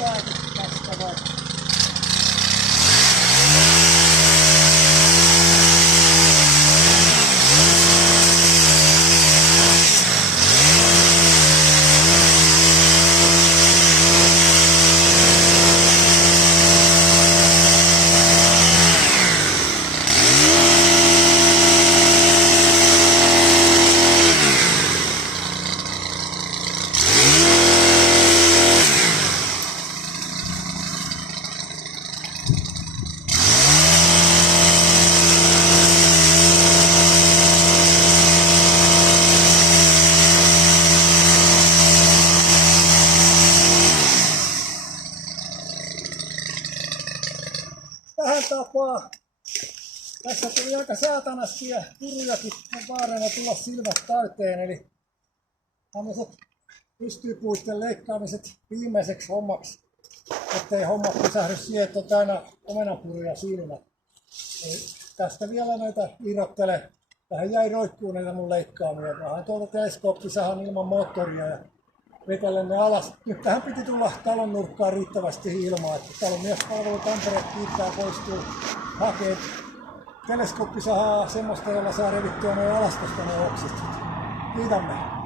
saatu tästä vai? Tähän tapaa. Tässä tuli aika saatanasti ja purujakin on vaarana tulla silmät täyteen, eli tämmöiset pystypuisten leikkaamiset viimeiseksi hommaksi, ettei homma pysähdy siihen, että on täynnä omenapuruja silmät. Eli tästä vielä näitä irrottele. Tähän jäi roikkuun näitä mun leikkaamia. Vähän tuolta teleskooppisahan ilman moottoria ja vetellen ne alas. Nyt tähän piti tulla talon nurkkaan riittävästi ilmaa, että talonmiespalvelu Tampere kiittää poistuu hakee teleskooppisahaa semmoista, jolla saa revittyä noin alastosta ne oksit. Kiitämme.